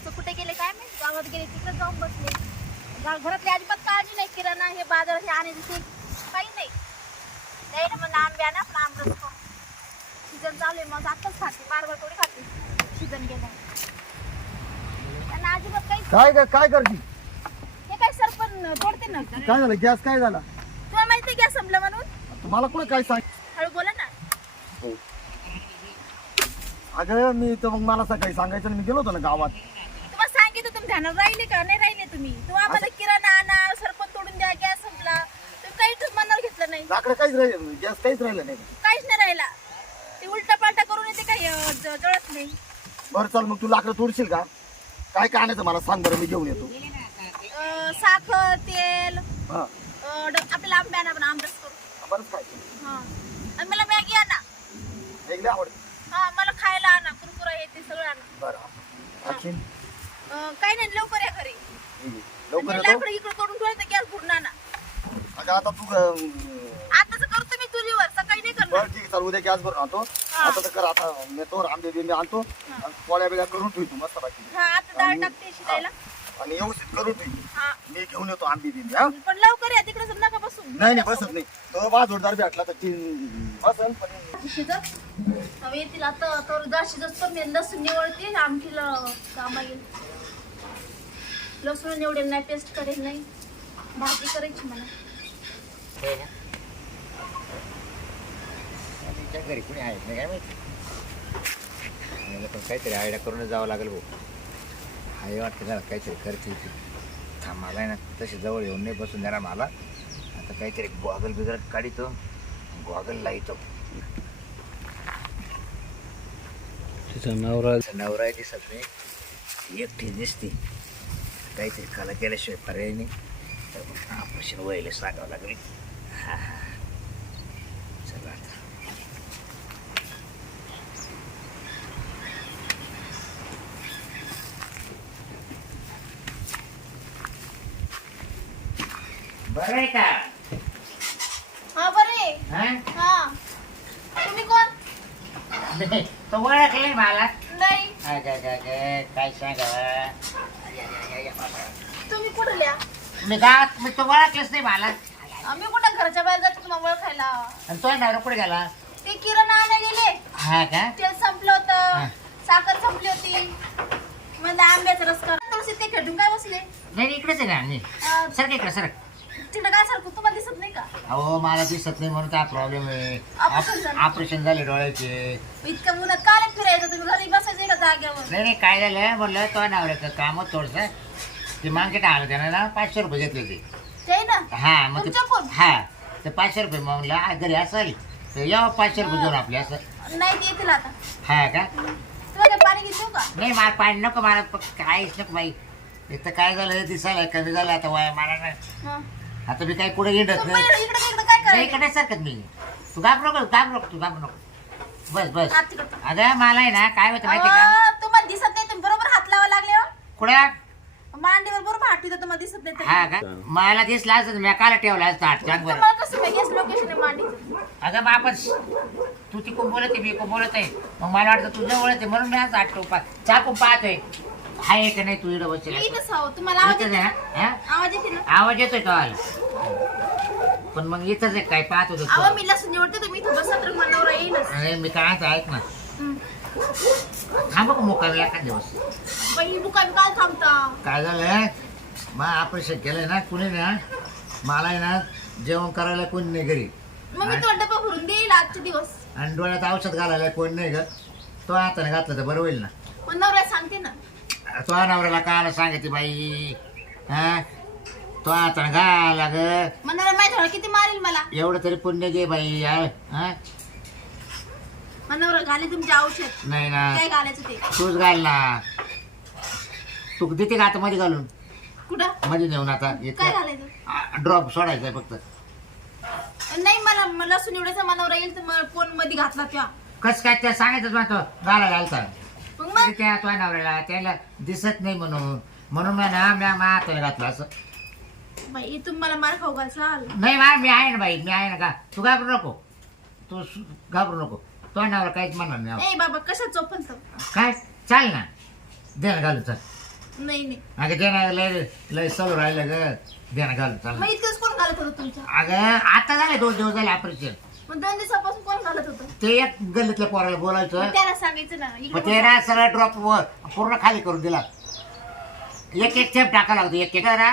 जायचं कुठे गेले काय माहिती? गावात गेले तिकडे जाऊन बसले. गा- घरातली अजिबात काळजी नाही किराणा हे बाजारात हे आणायचं ते काही नाही. नाही ना मग आंबे आणा पण खाऊ सीझन चालू आहे मग आत्ताच खाते बार बार थोडी खाते. सीझन गेला त्यांना अजिबात काही काय काय काय करते? हे काय सरपण तोडते ना. काय झालं? गॅस काय झाला? तुला माहिती गॅस संपलं म्हणून? तुम्हाला कोण काय सांग हळू बोला ना. अगं मी तर मग मला सकाळी सांगायचं आणि मी गेलो होतो ना गावात. ध्यानात राहिले का? नाही राहिले तुम्ही. तुम्ही आम्हाला किराणा आणा सरपण तोडून द्या गॅस संपला. तुम्ही काहीच मनावर घेतलं नाही. लाकडं काहीच राहिलं गॅस काहीच राहिलं नाही. काहीच नाही राहिला. ते उलटा पालटा करून येते काही अं, ज- जळत नाही. बरं चाल मग तू लाकडं तोडशील का? काय काय आणायचं मला सांग बरं मी घेऊन येतो. अं, साखर तेल हा. अं, ड- आपल्याला आंबे आणा पण आंबरस करू. बरंच काय. हा. आणि मला मॅगी आणा. आवडते. हा मला खायला आणा. कुरकुरा हे ते सगळं आणा. बरं. आणखीन? काही नाही लवकर या घरी. लवकर येतो? लाकडं इकडं तोडून ठेवायचं गॅस पूर्ण आणा अगं आता तू अं, आताच करतो मी चुलीवर सकाळी नाही करणार. बरं ठीक आहे चाल उद्या गॅस भरून आणतो. आता तर कर आता मी तो आंबे बिंबे आणतो. आणि पोळ्या बिळ्या करून ठेवतो मस्त बाकी हा आता डाळ टाकते शिजायला. आणि व्यवस्थित करून ठेवतो. हा. मी घेऊन येतो आंबे बिंबे हा. पण लवकर या तिकडे नका बसू. नाही नाही बसत नाही. तो बा जोरदार भेटला तर तीन बसल पण शिजत. येतील आता तर डाळ शिजत पण मी लसूण निवडते आमटीला कामा येईल. लसूण निवडेल नाही पेस्ट करेल नाही. भाजी करायची मला. तिच्या घरी कुणी आहेत नाही काय माहिती? मला पण काहीतरी आयडिया करूनच जावं लागेल भाऊ. आई वाटतं जरा काहीतरी करते ती. मला आहे ना तशी जवळ येऊन नाही बसून देणार मला आता काहीतरी गॉगल बिगल काढितो गॉगल लाईतो. तिचा नवरा नवरा आहे दिसत नाही. एकटी दिसते. काहीतरी कला केल्याशिवाय पर्याय नाही तर मग ऑपरेशन व्हायला सांगावं लागेल हा हा चला आता बरं आहे का हा बरे हा हा तुम्ही कोण तो ओळखले मला नाही अगं, अगं, अगं, काय सांगा तुम्ही कुठे लिहा मी गावात मी तो ओळखलेच नाही मला. आम्ही कुठं घरच्या बाहेर जातो तुम्हाला ओळखायला? आणि तो नवरा कुठे गेला? ते किराणा आणायला गेले. हा का? तेल संपलं. होतं. साखर संपली होती. म्हणजे आंब्याचा रस कर. थोडीशी ते खेटून काय बसले? नाही इकडेच आहे ना मी अं, सर इकडे सर तिकडं काय सारखं तुम्हाला दिसत नाही का? अहो मला दिसत नाही म्हणून काय प्रॉब्लेम आहे? झालं. ऑपरेशन झाले डोळ्याचे. इतकं उन्हात काय फिरायचं? तुम्ही घरी बसायचं का जाग्यावर नाही नाही काय झालं? म्हणलं तो नवऱ्याचं काम होतं थोडंसं. ते मार्केट आलं त्यानं ना पाचशे रुपये घेतले ते ते ना? हा मग ते? हा ते पाचशे रुपये मग म्हणलं आ, घरी असेल. तर या पाचशे रुपये देऊन आपले असं. नाही ते येतील आता. हा का? तुम्हाला पाणी घेतो का? नाही मला पाणी नको मला प- काहीच नको बाई. इथं काय झालं दिसायला कमी झालं आता वय मला नाही. हं. आता मी पुढे हिंडत तुम्ही नाही इकडे इकडे काय नाही करायचं इकडे सरकत मी. तू घाबरू नको घाबरू नको तू घाबरू नको. बस बस. हात तिकडं. अगं मला आहे ना काय होतं माहिती का? अहो, तुम्हाला दिसत नाही तुम्ही बरोबर हात लावा लागले हो. कुठं? मांडीवर बरोबर हात ठेवतो तुम्हाला दिसत नाही. हा. का? मला दिसला असत मी काला ठेवला असतं आठ बरं तुम्हाला कसं माहिती? हेच लोकेशन आहे मांडीचं. अगं बापच तू तिकून बोलत आहे मी इकडून बोलत आहे. मग मला वाटतं तुझं ओळख आहे म्हणून मी आज आठ टोपा चाकून पाहतोय. आहे का नाही तू इकडं मी बसला इथंच आहो तुम्हाला आवाज इथंच येतो आहे ना? हा? आवाज येते ना? आवाज येतोय का? पण मग इथंच आहे काय पाहत होतो अहो. मी लसूण निवडते तुम्ही इथं बसा तर मला नवरा येईलच अरे मी काय म्हणतो, ऐक ना. थांब का मुकामी एखाद दिवस? बाई मी काय थांबता. काय झालं मग ऑपरेशन केलंय ना कुणी ना मला आहे ना जेवण करायला कोणी नाही घरी. मग मी तो भरून देईल आजचे दिवस. आणि डोळ्यात औषध घालायला कोणी नाही ग. तो हाताने घातलं तर बरं होईल ना. मग नवरा सांगते ना. तो नवऱ्याला कायला सांगते बाई हा? तो हाताने घाला ग मग नवरा माहिती झालं किती मारेल मला? एवढं तरी पुण्य घे बाई हा? हा? मग नवरा घाले तुमचे औषध. नाही ना. काय घालायचं ते? तूच घाल ना. तू देते का आता मध्ये घालून? कुठं? मध्ये नेऊन आता काय घालायचं? ड्रॉप सोडायचा आहे फक्त. नाही मला मला लसूण निवडायचा मनवरा येईल तर मग फोनमध्ये घातला त्या. कस काय त्या सांगायचं मग तो घालायला आलता. मग? मग त्या तो नवऱ्याला त्याला दिसत नाही म्हणून. म्हणून मी ना म्या मा हाताने घातलं असं. बाई तुम्ही मला मार खाऊ घालचाल नाही मा मी आहे ना बाई मी आहे ना का? तू घाबरू नको. तू सु- घाबरू नको. तो नवरा काहीच म्हणणार नाही ए बाबा कशात चोपन काय? चाल ना. दे ना घालू चल. नाही नाही. अगं दे ना लय लय सलू राहिलं ग. दे ना घाल चाल मग कोण घालत होतं तुमच्या अगं आता झाले दोन दिवस झाले ऑपरेशन मग दोन दिवसापासून कोण घालत होतं? ते एक गल्लीतल्या पोराला बोलायचं. मग त्याला सांगायचं ना मग इकडे ते ना सगळं ड्रॉप पूर्ण खाली करून दिला. एक एक थेंब टाका लागतो एक एक ना?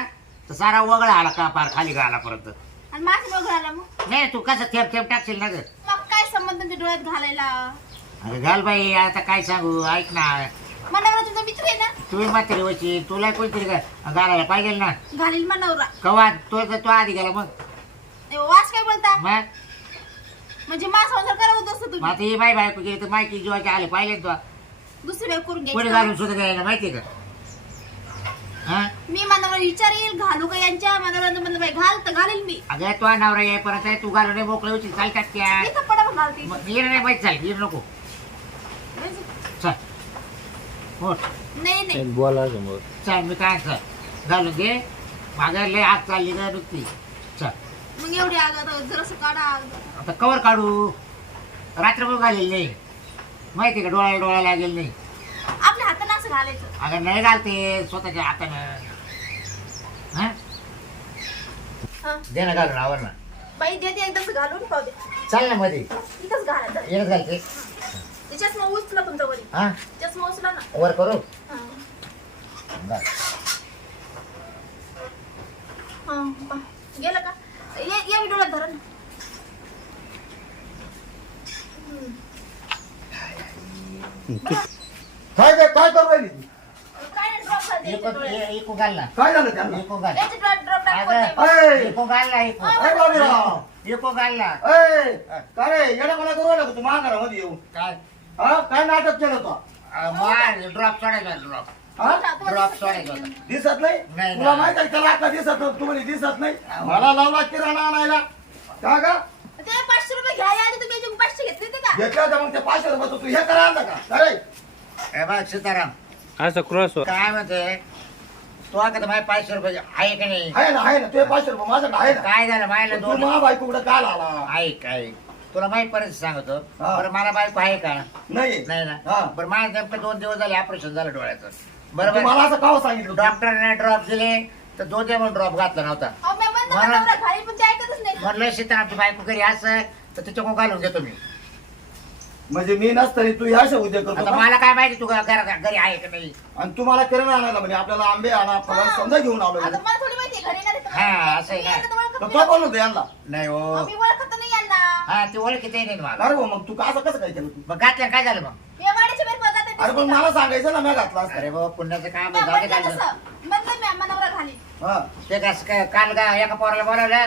तर सारा वगळा आला का पार खाली गाला परत? आणि माझ्या बघ घाला मग? नाही तू कसं थेंब थेंब टाकशील ना ग? मग काय संबंध तुमच्या डोळ्यात घालायला? अगं घाल बाई आता काय सांगू? ऐक ना. मनावर तुमचा मित्र आहे ना? तुम्ही म्हातारी वची तुला कोणतरी गा- घालायला पाहिजे ना? घालील मनावरा. कवा? तो तो आधी गेला मग. वास काय बोलता? मग? म्हणजे मा संसार करत असतो मग तुम्ही आता ही बाई बायको गेली तर माहिती जीवाचे आले पाहिले ना दुसरी बाई करून घ्यायची घालून सुद्धा घ्यायला माहिती का? हा? मी मनावर विचार येईल घालू का यांच्या? मनावर म्हणलं बाई घाल तर घालेल मी. अगं तो नवरा ये परत आहे, तू घालून मोकळे होती चाल टाक्या इथं पडा घालते. मग ये नाही माहिती चाल ये नको. चल. हो नाही नाही. बोला समोर चल मी काय चल घालून घे. मागे लय आग चालली का नुकती चल. मग एवढी आग जरासं काढा आग. आता कवर काढू. रात्रभर घालेली नाही. माहिती का डोळ्याला डोळा लागेल नाही. असं घालायचं? अगं नाही घालते. स्वतःच्या हातानं. हा? हा. दे ना घालून आवर ना बाई देते एकदाच घालून पाहू दे. चाल ना मध्ये. इथंच घालायचं येत घालते. मग उचला तुमचा वरी. हा? मग उचला ना. वर करू? हा. हा, पा. गेलं का? ये ये मी डोळ्यात धरा ना. हम्म. काय काय काय करू राहिली ती? काय घाल ना. झालं त्यांना? इकून घाल. द्यायचे ड्रॉप ड्रॉप टाकून अगं, द्यायचे. अय! इकून घाल ना इकून अय, बाबीराव! इकून घाल ना. अय, काय रे येणं मला करू राहिला का तू येऊ काय? हा? काय नाटक केलं तो? ड्रॉप सोडायचा ड्रॉप हा? ड्रॉप दिसत सोडायचा. होता दिसत नाही? नाही, तुला नाही. माहीत आहे त्याला आता दिसत नव्हतं, तुम्हाला दिसत नाही? मला लावला किराणा आणायला. का गा? ते पाचशे रुपये घ्यायला आले तुम्ही याचे पाचशे घेतले ते का? घेतलं तर मग ते पाचशे रुपये तू हे करा आणलं का? अरे! हे बघ सीताराम. असं. क्रॉस काय म्हणते तो आता माझे पाचशे रुपये आहे का नाही? आहे ना आहे ना. तुझे पाचशे रुपये माझ्याकडे आहे ना. काय झालं? मायला तू दोन मा बायकोकडे काल आला ऐक ऐक. तुला माहीत परिस्थिती सांगतो. हा. बरं मला बायको आहे का? नाही. नाही ना? हा. बरं माझ्या नेमकं दोन दिवस झाले ऑपरेशन झालं डोळ्याचं. तू बरोबर? मला असं काव सांगितलं? तू? डॉक्टरने ड्रॉप दिले तर दोन दिवस म्हणून ड्रॉप घातला नव्हता. अहो, मी पण ते ऐकतच नाही. म्हणलं सीतारामची बायको घरी असं तर तिच्याकडून घालून घेतो मी म्हणजे मी नसतरी तू ह्या अशा उद्या करतो आता का? मला काय माहिती तू घरा घरी आहे का नाही आणि तू मला किराणा आणायला म्हणजे आपल्याला आंबे आणा फळ हा. समजा घेऊन आलो आता मला थोडी माहिती आहे, घरी नाही तर हा, मला- असं आहे मी का? यांना तर ओळखत तर नाही. तो बोल होतो यांना नाही हो अहो, मी ओळखत नाही यांना हा ती ओळखीत नाही मला अरे भाऊ, मग तू असं कसं काय केलं तू मग घातलं काय झालं मग मी वाडीच्या बाहेर पळतात ते अरे पण का? मला सांगायचं ना मी घातला असता अरे बाबा पुण्याचं काम मी आहे, जाऊ दे म्हणलं काय झालं. तसं. म्हणलं मी आम्हा नवरा घाली हा ते कसं काय काल का एका पोराला बोलावलं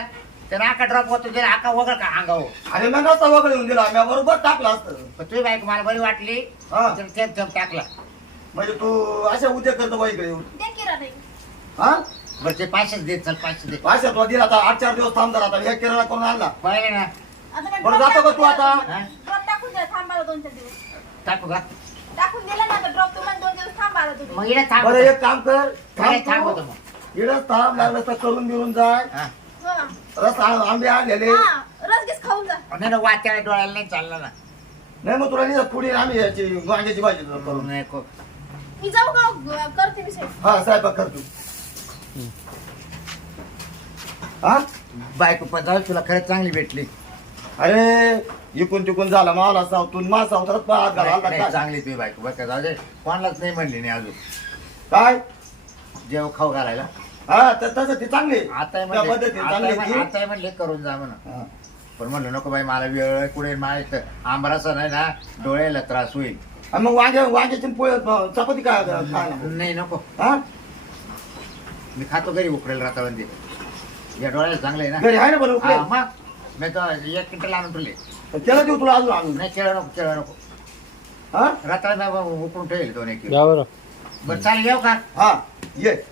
त्यानं आका ड्रॉप होतो त्याला आका वगळ का अंगावर? अरे मी नसता वगैरे येऊन दिला मी बरोबर टाकलं असतं. पण तुझी बायको मला बरी वाटली. हा. तर थेंब थेंब टाकला. म्हणजे तू अशा उद्या करतो बाई इकडे येऊन? द्या किरा नाही हा? बरं ते पाचशेच देत चल पाचशे दे. पाचशे तो दिला आता आठ चार दिवस थांब जरा आता हे किराणा करून आणला? पाहिले ना. आता बरं, जातो का तू आता? टाकून द्या थांबायला दोन चार दिवस. टाकू का? टाकून दिला ना ड्रॉप तुम्हाला दोन दिवस थांबायला तुम्ही. मग इकडे थांब बरं एक काम कर थांब थांब होतो तू. मग. इकडंच थांब लागलं तर करून बिरून जाय. हा. हा. रस आ- आंबे आणलेले. हा, रस गीस खाऊन जा. नाही ना डोळ्याला नाही चालला ना. नाही मग तुला नाही पुढे आम्ही याची वांग्याची भाजी करून करून नाही को- मी जाऊ का? ग- करते मी साहेब हा स्वयंपाक कर तू हा? बायको पण जाऊ तुला खरंच चांगली भेटली. अरे इकून तिकून झाला मावला सावतून मा सावतात पाहत घाला नाही, काय? चांगली तुझी बायको बरं का जाऊ दे. कोणालाच नाही म्हणली नाही अजून. काय? जेव खाऊ घालायला. हा तर तसं ते चांगले. आता त्या म्हणले पद्धतीने आता चांगले म्हण- ती. आता म्हणले करून जा म्हणा हा. पण म्हणलं नको बाई मला वेळ आहे, कुठे माझ्या आंबराचा नाही ना डोळ्याला त्रास होईल. आणि मग वांगे वांग्याची पोळ चपाती काय खायला नाही नको. हा? मी खातो घरी उकडेल रातावंदी. या डोळ्याला चांगलं आहे ना? घरी आहे ना बरं हा, उकडे मग. मी तर एक क्विंटल आणून ठेवले. त्याला देऊ तुला अजून आणून. नाही केळं नको केळं नको. हा? रात्र उकळून ठेवेल दोन एक किलो. बरं चालेल येऊ का? हा ये.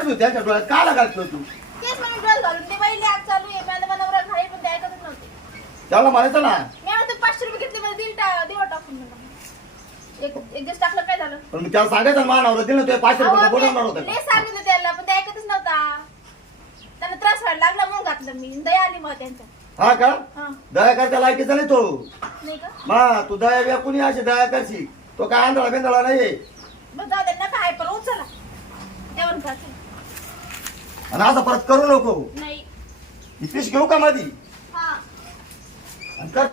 करतो त्यांच्या डोळ्यात काला घालतो तू तेच म्हणून घालून ते बाई चालू आहे. नवरा पण ते ऐकतच नव्हते. त्याला म्हणायचं ना. मी म्हणते पाचशे रुपये घेतले मला दिल टा देवा टाकून. एक एक दिवस टाकलं काय झालं? पण मी त्याला सांगायचं ना मानावर दिलं तुझे पाचशे रुपये अहो, मी होतं. का? सांगितलं त्याला पण ते ऐकतच नव्हता. त्यांना त्रास व्हायला लागला म्हणून घातलं मी. दया आली मग त्यांच्या. हा का? हा. दया करता लायकीचा नाही तो. नाही का? मा तू दया बिया कुणी अशी दया करशी तो काय आंधळा बिंदळा नाहीये. मग जाऊ दे नका आहे पण उचला. जेवण करते आणि असं परत करू नको. नाही. ही पिश घेऊ का आणि कर.